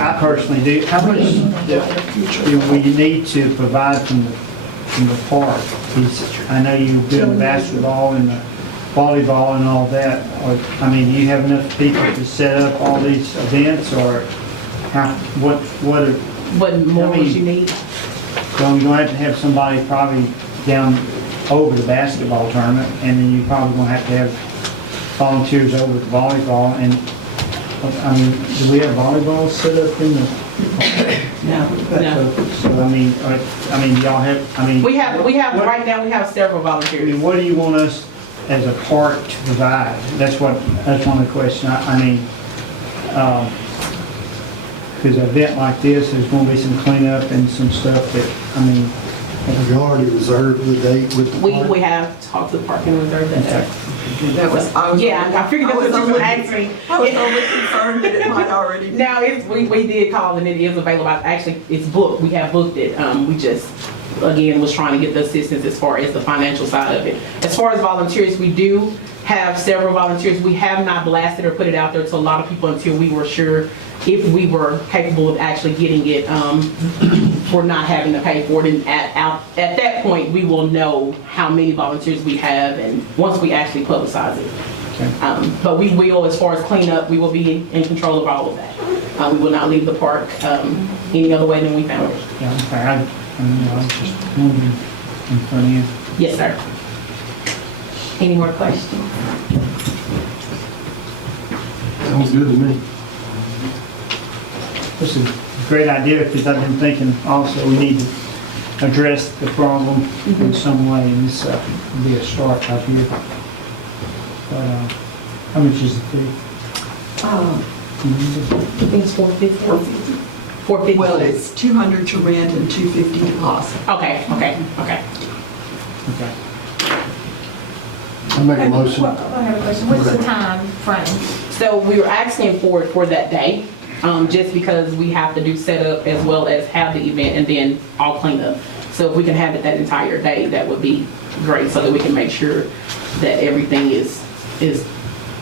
I personally do. How much will you need to provide from the park? I know you're doing basketball and the volleyball and all that. I mean, do you have enough people to set up all these events, or what more would you need? So you're going to have somebody probably down over the basketball tournament, and then you're probably going to have volunteers over the volleyball. And I mean, do we have volleyball set up in the? No. So I mean, y'all have. I mean, We have right now. We have several I volunteers. mean, what do you want us as a park to provide? That's one of the questions. I mean, because an event like this, there's going to be some cleanup and some stuff that, I mean. Have you already reserved the date with the park? We have talked to the park and reserved that day. That was, I figured that's what you were asking. I was only concerned that it might already be. Now, we did call and it is available. Actually, it's booked. We have booked it. We just, again, was trying to get the assistance as far as the financial side of it. As far as volunteers, we do have several volunteers. We have not blasted or put it out there to a lot of people until we were sure if we were capable of actually getting it for not having to pay for it. And at that point, we will know how many volunteers we have, and once we actually publicize it. Okay. But we will, as far as cleanup, we will be in control of all of that. We will not leave the park any other way than we found it. Yeah, okay. I was just wondering in front of you. Yes, sir. Any more questions? Sounds good to me. This is a great idea, because I've been thinking also we need to address the problem in some way, and this will be a start out here. But how much is the fee? I think it's 450. 450. Well, it's 200 to rent and 250 deposit. Okay. Okay. I make a motion. I have a question. What's the time frame? So we were asking for it for that day, just because we have to do setup as well as have the event and then all cleanup. So if we can have it that entire day, that would be great, so that we can make sure that everything is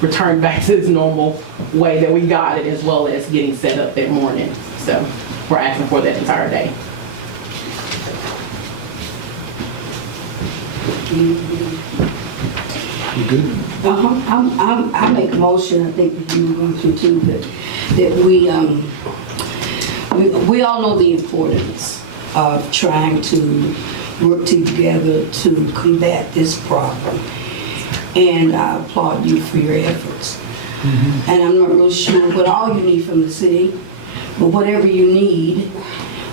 returned back to its normal way that we got it, as well as getting set up that morning. So we're asking for that entire day. You good? I make a motion, I think that you want to too, that we all know the importance of trying to work together to combat this problem. And I applaud you for your efforts. And I'm not real sure what all you need from the city, but whatever you need,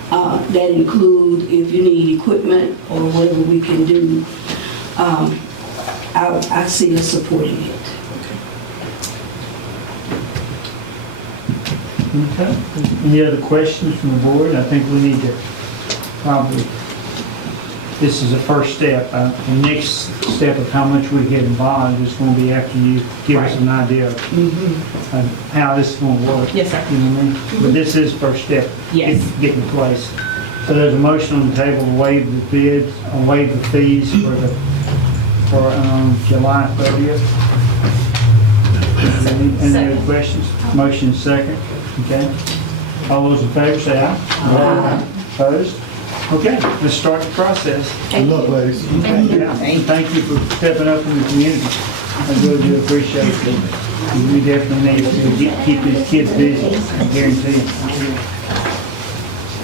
that include if you need equipment or whatever we can do, I see us supporting it. Okay. Any other questions from the board? I think we need to probably, this is the first step. The next step of how much we get involved is going to be after you give us an idea of how this is going to work. Yes, sir. You know what I mean? But this is the first step. Yes. Getting in place. So there's a motion on the table to waive the bids, waive the fees for July 30th. Any other questions? Motion second. Okay. All those in favor say aye. Aye. Opposed? Okay, let's start the process. Good luck, ladies. Thank you for stepping up in the community. I really do appreciate it. We definitely need to keep these kids busy, I guarantee you.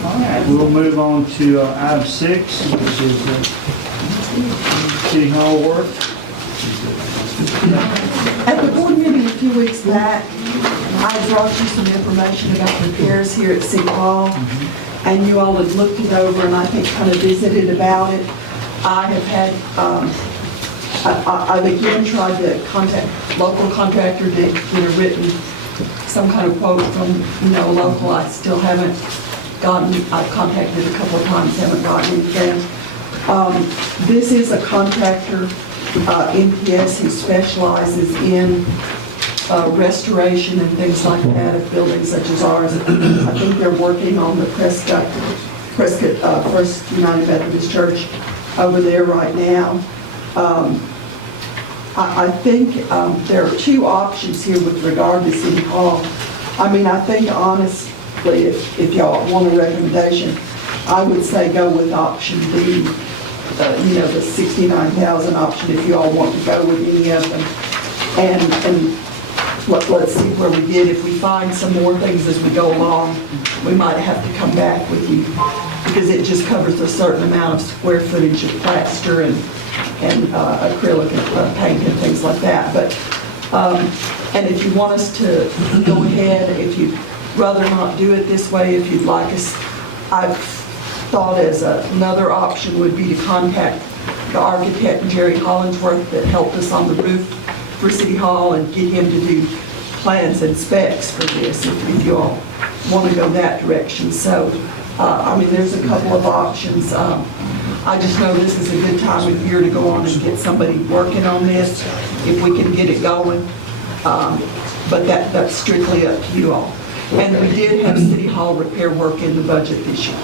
All right, we'll move on to item 6, which is City Hall work. At the board meeting a few weeks back, I brought you some information about repairs here at City Hall, and you all had looked it over and I think kind of visited about it. I have had, I've again tried to contact local contractor that, written some kind of quote from, local. I still haven't gotten, I've contacted a couple of times, haven't gotten anything. This is a contractor, NPS, who specializes in restoration and things like that of buildings such as ours. I think they're working on the Prescott First United Methodist Church over there right now. I think there are two options here with regard to City Hall. I mean, I think basically, if y'all want a recommendation, I would say go with option B, the 69,000 option, if you all want to go with any of them. And let's see where we get. If we find some more things as we go along, we might have to come back with you, because it just covers a certain amount of square footage of plaster and acrylic paint and things like that. But, and if you want us to go ahead, if you'd rather not do it this way, if you'd like us, I've thought as another option would be to contact the architect, Jerry Hollingsworth, that helped us on the roof for City Hall, and get him to do plans and specs for this, if you all want to go that direction. So, I mean, there's a couple of options. I just know this is a good time of year to go on and get somebody working on this, if we can get it going. But that's strictly up to you all. And we did have City Hall repair work in the budget this year.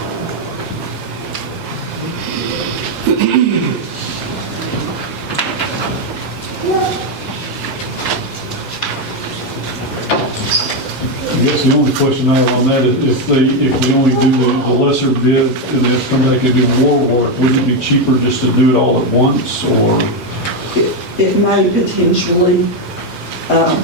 I guess the only question I have on that is if we only do the lesser bid and they have to come back and do more work, wouldn't it be cheaper just to do it all at once, or? It may potentially, I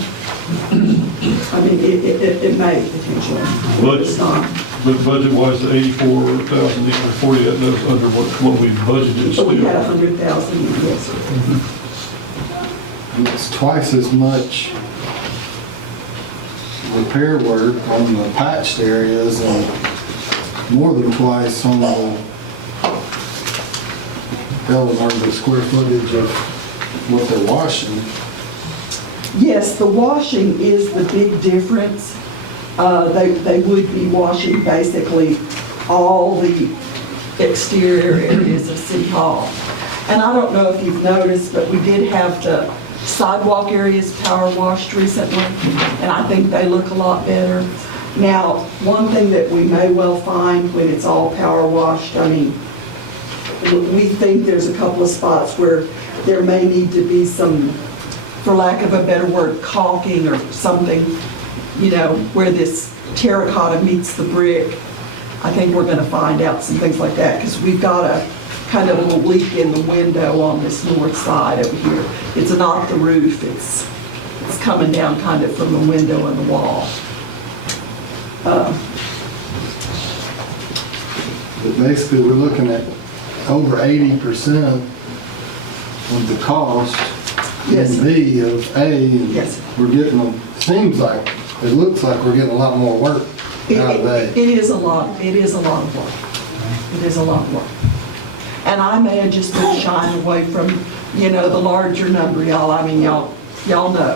mean, it may potentially, but it's not. But budget-wise, the 84,840, that was under what we budgeted. So we still. had 100,000, yes, sir. And it's twice as much repair work on the patched areas and more than twice on the square footage of what they're washing. Yes, the washing is the big difference. They would be washing basically all the exterior areas of City Hall. And I don't know if you've noticed, but we did have the sidewalk areas power washed recently, and I think they look a lot better. Now, one thing that we may well find when it's all power washed, I mean, we think there's a couple of spots where there may need to be some, for lack of a better word, caulking or something, where this terracotta meets the brick. I think we're gonna find out some things like that, because we've got a kind of a little leak in the window on this north side over here. It's not the roof, it's coming down kind of from the window and the wall. But basically, we're looking at over 80% of the cost Yes, in B of A. And Yes. we're getting, it looks like we're getting a lot more work out of A. It is a lot of work. It is a lot of work. And I may have just been shying away from, the larger number, y'all. I mean, y'all know.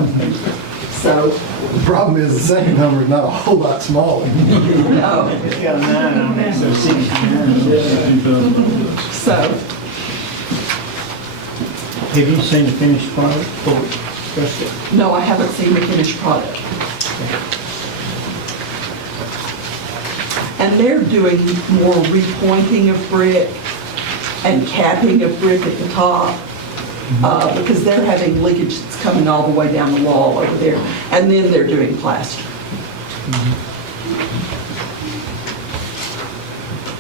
So, The problem is the second number is not a whole lot smaller. no. It's got a 9 on it, so 69. So, Have you seen the finished product? no, I haven't seen the finished product. And they're doing more repointing of brick and capping of brick at the top, because they're having leakage that's coming all the way down the wall over there. And then they're doing plaster.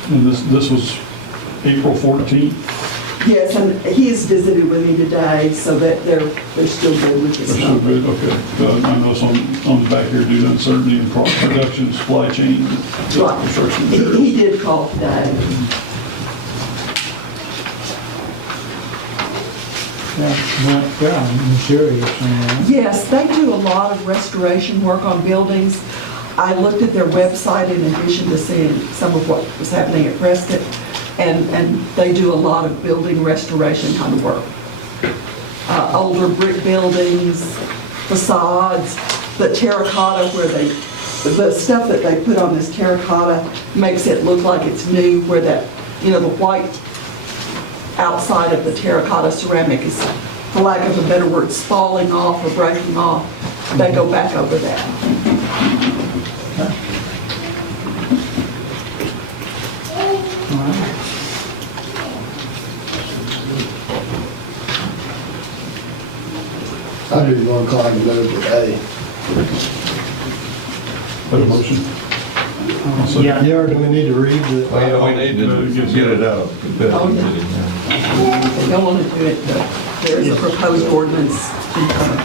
And this was April 14th? Yes, and he has visited with me today, so that they're still good with this They're so stuff. good, okay. I know it's on the back here due to uncertainty in production, supply chain. Right. construction. He did call today. Yeah, Missouri or something. Yes, they do a lot of restoration work on buildings. I looked at their website in addition to seeing some of what was happening at Prescott, and they do a lot of building restoration kind of work. Older brick buildings, facades, the terracotta the stuff that they put on this terracotta makes it look like it's new, where that, the white outside of the terracotta ceramic is, for lack of a better word, spalling off or breaking off. They go back over that. I'd be more inclined to move to A. Got a motion? So- Yeah. Yeah, or do we need to read the? Well, we need to get it out of competitive bidding now. They don't want to do it, but there is a proposed ordinance in front of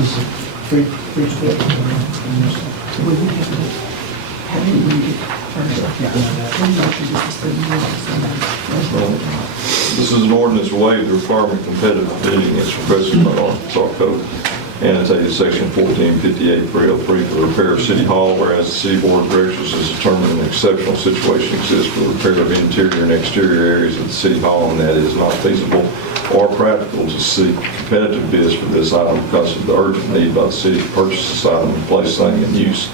Is it free speech? Would we have to have him read it first? Then motion is to This is an ordinance waiving the requirement of competitive bidding as requested by Arkansas Code, annotated section 1458-303 for the repair of City Hall, whereas the City Board of Directors has determined an exceptional situation exists for the repair of interior and exterior areas of the City Hall, and that it is not feasible or practical to seek competitive bids for this item because of the urgent need by the city to purchase this item and place thing in use.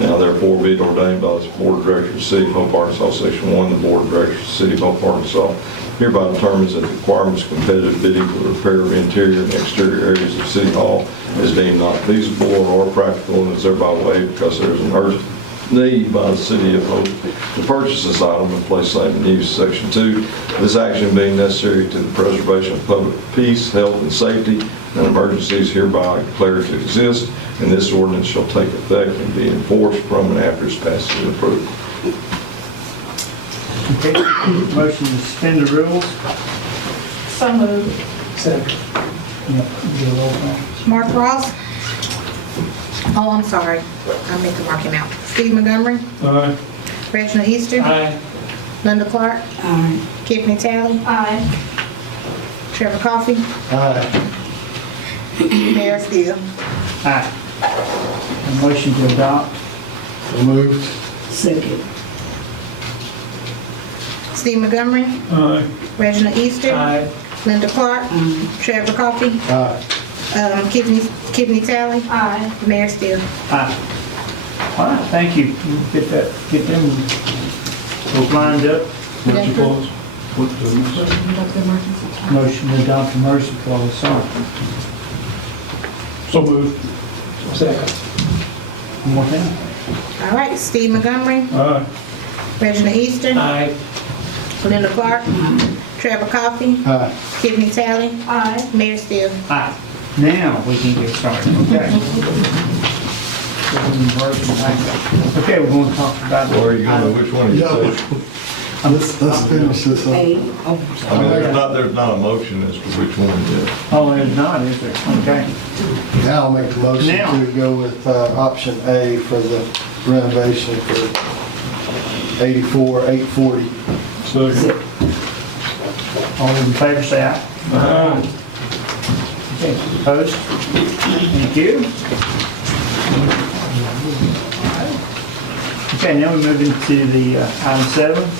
Now therefore be it ordained by the Board of Directors of the City of Hope, Arkansas, Section 1, the Board of Directors of the City of Hope, Arkansas hereby determines that the requirements of competitive bidding for the repair of interior and exterior areas of City Hall is deemed not feasible or practical and is thereby waived because there is an urgent need by the City of Hope to purchase this item and place same in use. Section 2, this action being necessary to the preservation of public peace, health, and safety, and emergencies hereby declared to exist, and this ordinance shall take effect and be enforced from and after its passage and approval. Okay, motion to suspend the rules. So moved. Yep, do a roll call. Mark Ross. Oh, I'm sorry. I meant to mark him out. Steve Montgomery. Aye. Reginald Easter. Aye. Linda Clark. Aye. Tiffany Talley. Aye. Trevor Coffee. Aye. Mayor Steele. Aye. A motion to adopt. So moved. Second. Steve Montgomery. Aye. Reginald Easter. Aye. Linda Clark. Trevor Coffee. Aye. Tiffany Talley. Aye. Mayor Steele. Aye. All right, thank you. Get them lined up. Emergency clause. What, Motion to adopt emergency clause, sorry. So moved. One more time. All right, Steve Montgomery. Aye. Reginald Easter. Aye. Linda Clark. Trevor Coffee. Aye. Tiffany Talley. Aye. Mayor Steele. Aye. Now we can get started, okay? Okay, we're going to talk about. Where are you going, which one are you Yeah. taking? Let's finish this up. A. Oh, I mean, there's not a motion as to which one yet. Oh, there's not, is there? Okay. Now I'll make a motion Now. to go with option A for the renovation for 84,840. Second. All in favor, say aye. Aye. Okay, opposed? Thank you. Okay, now we move into the item 7.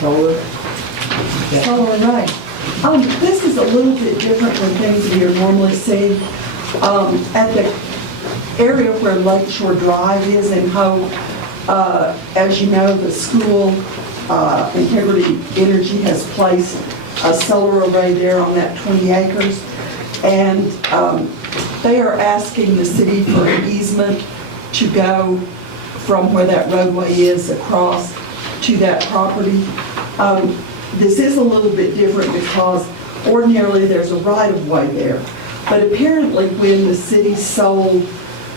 Solar. All right. This is a little bit different than things we are normally seeing. At the area where Lakeshore Drive is in Hope, as you know, the school, Integrity Energy has placed a solar array there on that 20 acres. And they are asking the city for an easement to go from where that roadway is across to that property. This is a little bit different because ordinarily there's a right-of-way there. But apparently when the city sold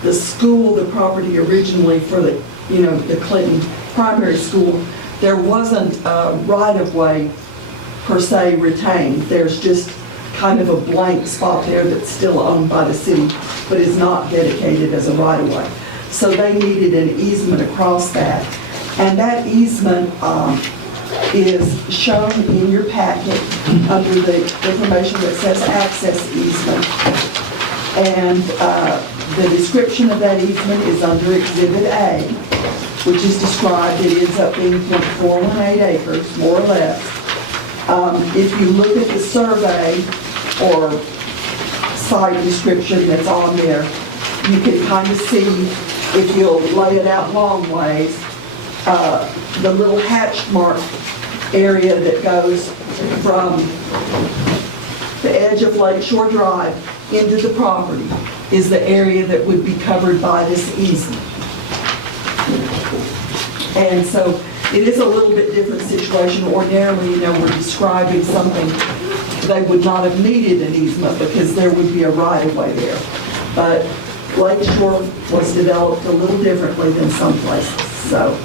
the school, the property originally for the, the Clinton primary school, there wasn't a right-of-way per se retained. There's just kind of a blank spot there that's still owned by the city, but is not dedicated as a right-of-way. So they needed an easement across that. And that easement is shown in your packet under the information that says access easement. And the description of that easement is under Exhibit A, which is described. It ends up being 0.418 acres, more or less. If you look at the survey or site description that's on there, you can kind of see, if you'll lay it out long ways, the little hatch mark area that goes from the edge of Lakeshore Drive into the property is the area that would be covered by this easement. And so it is a little bit different situation. Ordinarily, we're describing something, they would not have needed an easement because there would be a right-of-way there. But Lakeshore was developed a little differently than some places. So,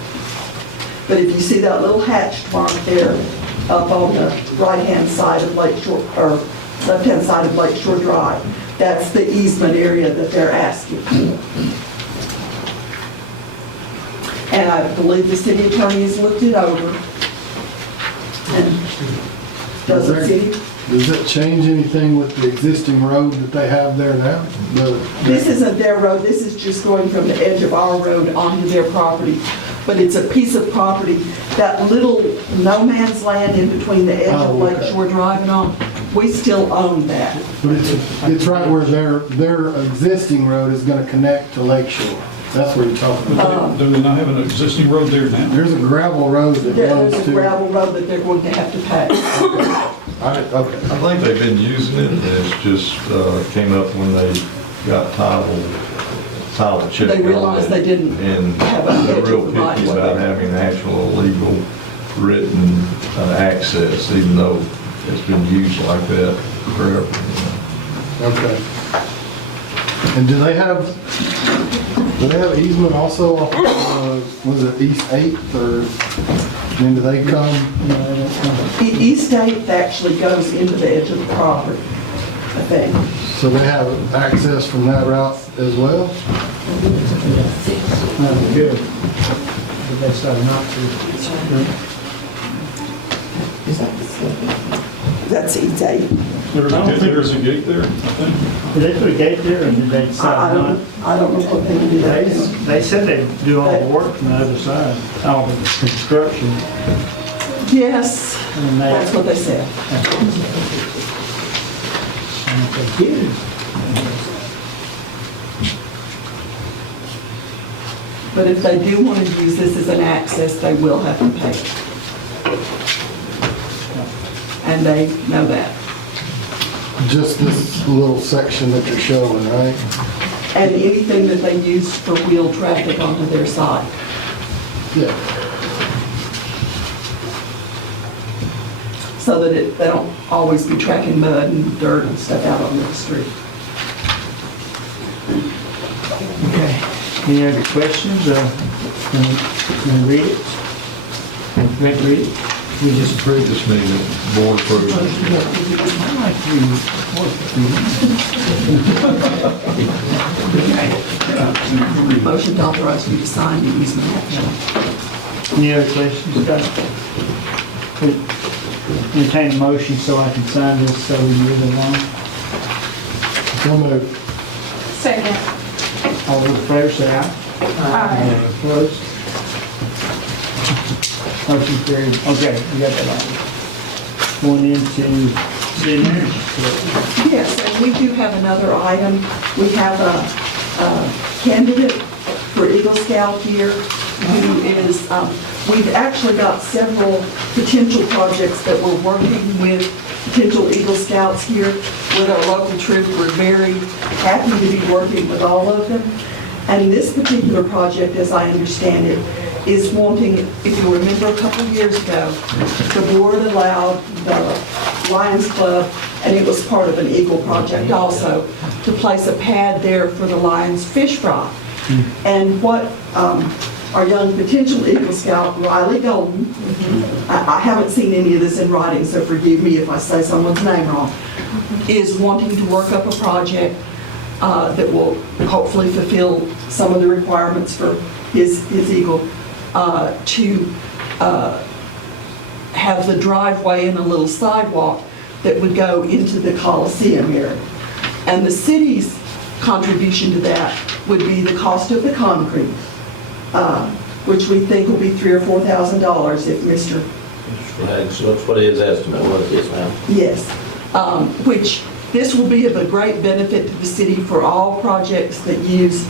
but if you see that little hatched mark there up on the right-hand side of Lake Shore, or left-hand side of Lake Shore Drive, that's the easement area that they're asking for. And I believe the city attorney has looked it over. And doesn't see. Does that change anything with the existing road that they have there now? This isn't their road, this is just going from the edge of our road onto their property. But it's a piece of property, that little no man's land in between the edge of Oh, Lake okay. Shore Drive and all, we still own that. But it's right where their existing road is gonna connect to Lake Shore. That's what you're talking about. Do they not have an existing road there now? There's a gravel road that There's goes a to. gravel road that they're going to have to pay. Okay. I think they've been using it, and it's just came up when they got title check. They realized they didn't And have a they're hedge real of the right picky way. about having actual legal written access, even though it's been used like that forever. Okay. And do they have easement also, was it East 8th, or, I mean, do they come? East 8th actually goes into the edge of the property, I think. So they have access from that route as well? Good. But they decided not to. That's East 8th. There's a gate there, I think. Did they put a gate there, or did they decide not? I don't know what they can do that. They said they'd do all the work from the other side, all the construction. Yes, And they, that's what they said. and if they did, But if they do want to use this as an access, they will have to pay. And they know that. Just this little section that you're showing, right? And anything that they use for wheel traffic onto their side. Yeah. So that they don't always be tracking mud and dirt and stuff out on the street. okay. Any other questions, can you read it? Read it? We just approved this meeting, board approved. Motion to authorize you to sign the easement action. Any other questions, Scott? Entertain a motion so I can sign this so we move along. So moved. Second. All those in favor say aye. Aye. Opposed? Motion carried. Okay, we got that on. Going into city manager's report. Yes, and we do have another item. We have a candidate for Eagle Scout here who is, we've actually got several potential projects that we're working with potential Eagle Scouts here with our local troop. We're very happy to be working with all of them. And this particular project, as I understand it, is wanting, if you remember a couple of years ago, the board allowed the Lions Club, and it was part of an Eagle project also, to place a pad there for the Lions fish fry. And what our young potential Eagle Scout, Riley Golden, I haven't seen any of this in writing, so forgive me if I say someone's name wrong, is wanting to work up a project that will hopefully fulfill some of the requirements for his Eagle, to have the driveway and a little sidewalk that would go into the Coliseum area. And the city's contribution to that would be the cost of the concrete, which we think will be $3,000 or $4,000 if Mr. So that's what his estimate was, yes, ma'am. Yes, which this will be of a great benefit to the city for all projects that use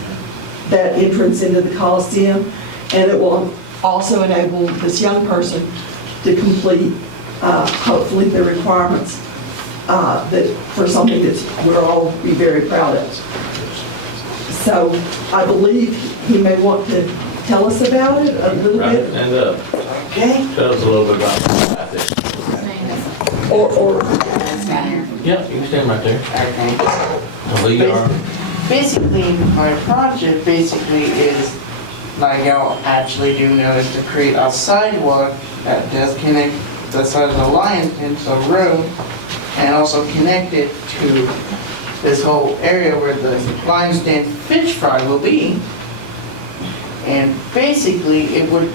that entrance into the Coliseum, and it will also enable this young person to complete, hopefully, the requirements that for something that we'll all be very proud of. So I believe he may want to tell us about it a little Right, bit. stand up. Okay. Tell us a little bit about this. Or Yeah, you can stand right there. Okay. Well, you are. Basically, our project basically is like y'all actually do know, is to create a sidewalk that does connect the side of the Lions into the road and also connect it to this whole area where the Lions Den fish fry will be. And basically, it would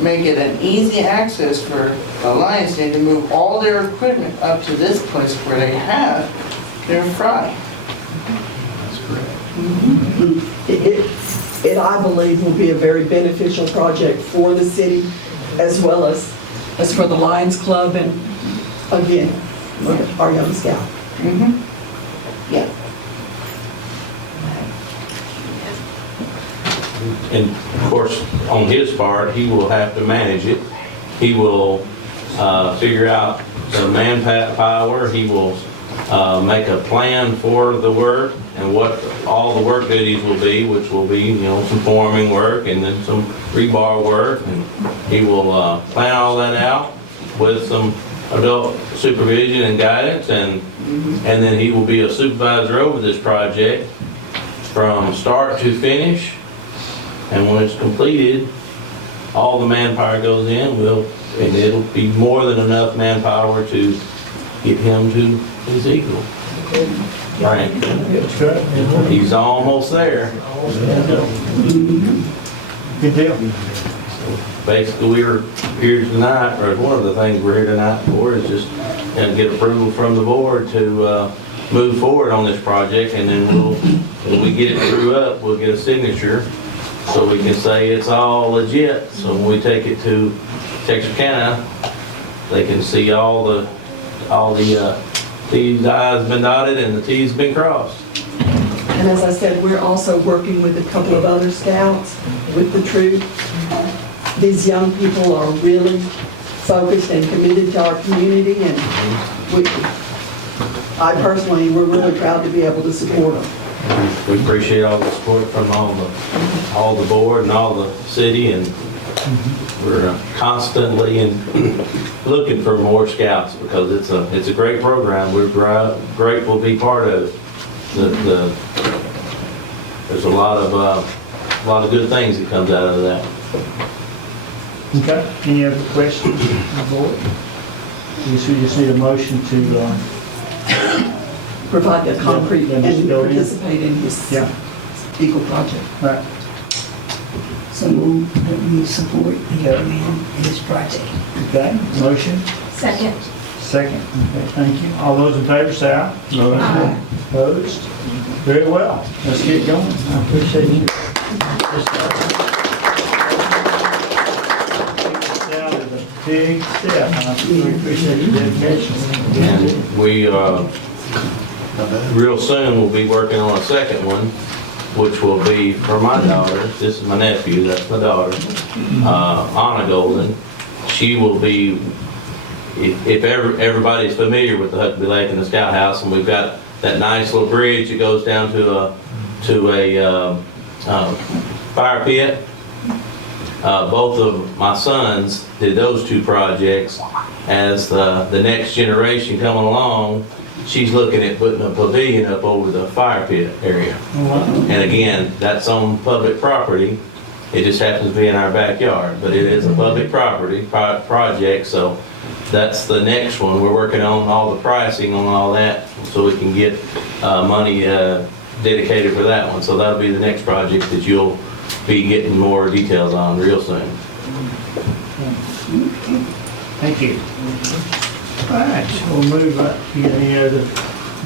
make it an easy access for the Lions Den to move all their equipment up to this place where they have their fry. It, I believe, will be a very beneficial project for the city as well as for the Lions Club and, again, our young scout. Yeah. And of course, on his part, he will have to manage it. He will figure out the manpower. He will make a plan for the work and what all the work duties will be, which will be, you know, some forming work and then some rebar work. And he will plan all that out with some adult supervision and guidance, and then he will be a supervisor over this project from start to finish. And when it's completed, all the manpower goes in, and it'll be more than enough manpower to get him to his eagle. Right. He's almost there. Good deal. Basically, we were here tonight, or one of the things we're here tonight for is just get approval from the board to move forward on this project, and then when we get it drew up, we'll get a signature so we can say it's all legit. So when we take it to Texarkana, they can see all the T's, I's been dotted and the T's been crossed. And as I said, we're also working with a couple of other scouts with the troop. These young people are really focused and committed to our community, and I personally, we're really proud to be able to support them. We appreciate all the support from all the board and all the city, and we're constantly looking for more scouts because it's a great program. We're grateful to be part of it. There's a lot of good things that comes out of that. Okay, any other questions on the board? We just need a motion to, Provide the concrete Yeah, and just go in. participate in this yeah, Eagle project. right. So move that we support the young man in this project. Okay, motion, Second. second. Okay, thank you. All those in favor say aye. Aye. Opposed? Very well. Let's get going. I appreciate you. Down is a big step. I really appreciate your dedication. And we, real soon, we'll be working on a second one, which will be for my daughter. This is my nephew, that's my daughter, Anna Golden. She will be, if everybody's familiar with the Huckabee Lake and the Scout House, and we've got that nice little bridge that goes down to a fire pit. Both of my sons did those two projects. As the next generation coming along, she's looking at putting a pavilion up over the fire pit area. And again, that's on public property. It just happens to be in our backyard, but it is a public property project, so that's the next one. We're working on all the pricing on all that so we can get money dedicated for that one. So that'll be the next project that you'll be getting more details on real soon. Thank you. All right, we'll move up. You got any other?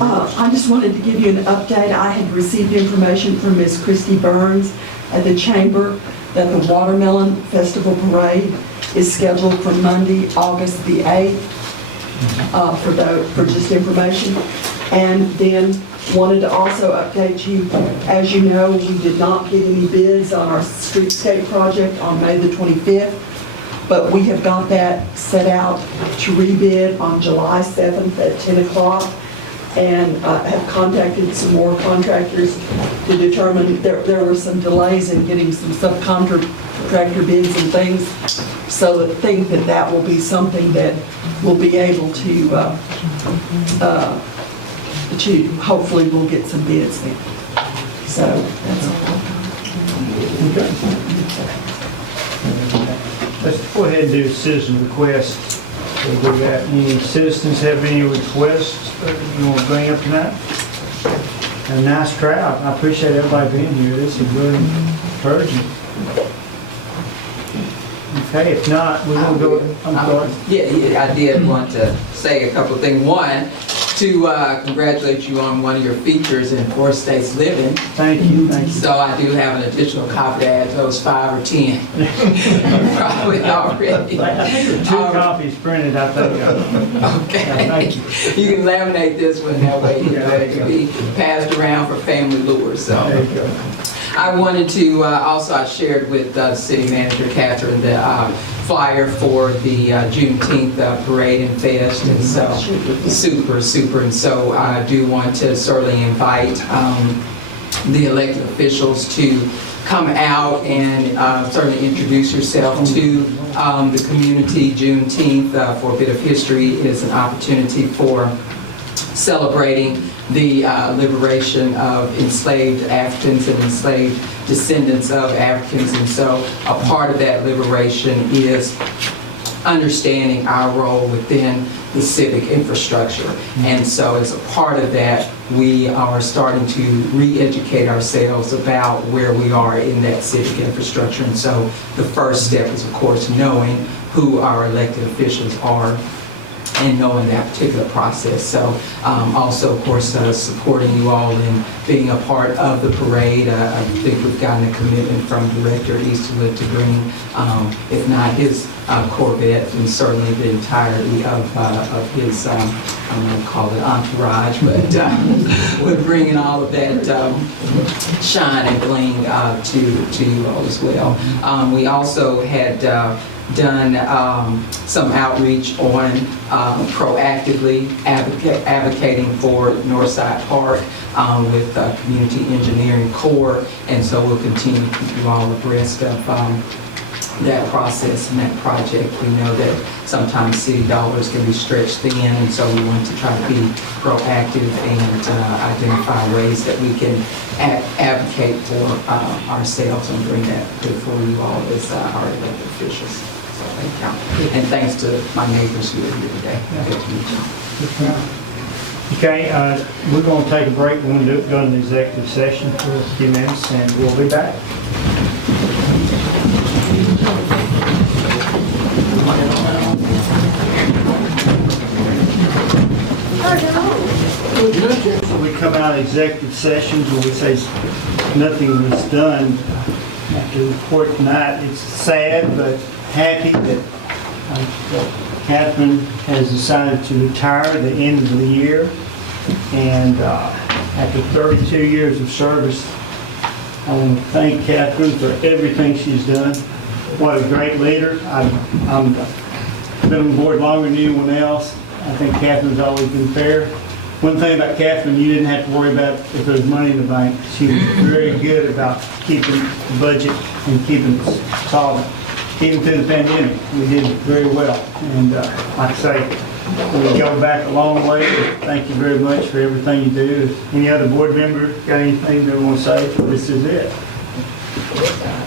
I just wanted to give you an update. I had received information from Miss Christy Burns at the Chamber that the Watermelon Festival Parade is scheduled for Monday, August the 8th, for just information. And then wanted to also update you, as you know, we did not get any bids on our streetscape project on May the 25th, but we have got that set out to rebid on July 7th at 10 o'clock, and have contacted some more contractors to determine, there were some delays in getting some subcontractor bids and things, so I think that will be something that we'll be able to hopefully we'll get some bids then. So that's all. Okay. Let's go ahead and do citizen requests. So we got any citizens have any requests that you want to bring up tonight? A nice crowd. I appreciate everybody being here. This is really encouraging. Okay, if not, we're going to go, I'm sorry. Yeah, I did want to say a couple of things. One, to congratulate you on one of your features in Four States Living. Thank you, thank you. So I do have an additional copy to add to those 5 or 10. Probably already. I think there are 2 copies printed, I think. Okay. Thank you. You can laminate this one, that way it can be passed around for family lure, so. There you go. I wanted to, also I shared with City Manager Catherine the flyer for the Juneteenth parade and fest, and so super, and so I do want to certainly invite the elected officials to come out and certainly introduce yourself to the community. Juneteenth, for a bit of history, is an opportunity for celebrating the liberation of enslaved Africans and enslaved descendants of Africans. And so a part of that liberation is understanding our role within the civic infrastructure. And so as a part of that, we are starting to re-educate ourselves about where we are in that civic infrastructure. And so the first step is, of course, knowing who our elected officials are and knowing that particular process. So also, of course, supporting you all in being a part of the parade. I think we've gotten a commitment from Director Easterwood to bring, if not his Corvette, then certainly the entirety of his, I don't know, call it entourage, but we're bringing all of that shine and bling to you all as well. We also had done some outreach on proactively advocating for Northside Park with Community Engineering Corps, and so we'll continue to keep you all abreast of that process and that project. We know that sometimes city dollars can be stretched thin, and so we want to try to be proactive and identify ways that we can advocate for ourselves and bring that before you all as our elected officials. So thank you. And thanks to my neighbors who are here today. Good to meet you. Okay, we're going to take a break. We're going to go into executive session for a few minutes, and we'll be back. We come out of executive sessions where we say nothing was done. After the report tonight, it's sad but happy that Catherine has decided to retire at the end of the year. And after 32 years of service, I want to thank Catherine for everything she's done. What a great leader. I've been on board longer than anyone else. I think Catherine's always been fair. One thing about Catherine, you didn't have to worry about if there was money in the bank. She was very good about keeping the budget and keeping it solvent. Even through the pandemic, we did very well. And like I say, we go back a long way. Thank you very much for everything you do. Any other board member got anything they want to say? This is it.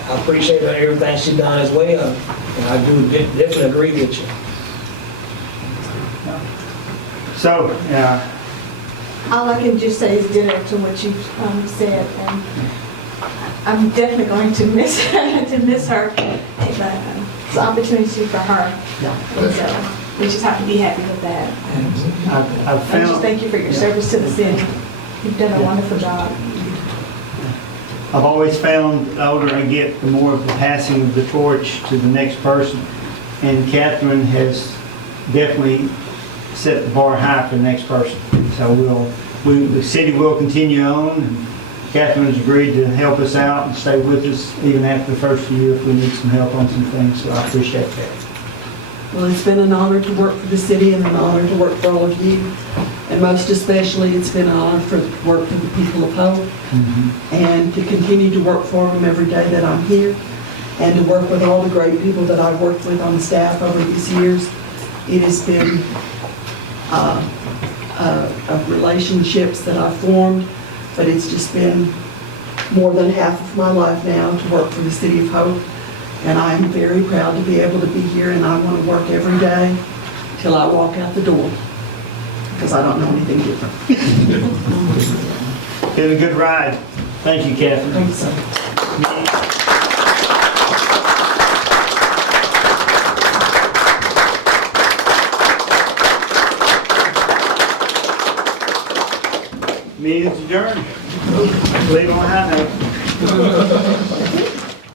I appreciate everything she's done as well. And I do definitely agree with you. So, all I can just say is ditto to what you said, and I'm definitely going to miss her, but it's an opportunity for her, and so we just have to be happy with that. And just thank you for your service to the city. You've done a wonderful job. I've always found the older I get, the more of the passing of the torch to the next person, and Catherine has definitely set the bar high for the next person. So the city will continue on, and Catherine has agreed to help us out and stay with us even after the first year if we need some help on some things, so I appreciate that. Well, it's been an honor to work for the city and an honor to work for all of you. And most especially, it's been an honor to work for the people of Hope and to continue to work for them every day that I'm here and to work with all the great people that I've worked with on the staff over these years. It has been of relationships that I've formed, but it's just been more than half of my life now to work for the City of Hope. And I'm very proud to be able to be here, and I want to work every day till I walk out the door, because I don't know anything different. Been a good ride. Thank you, Catherine. Thanks, sir. Meeting's adjourned. Leave on a high note.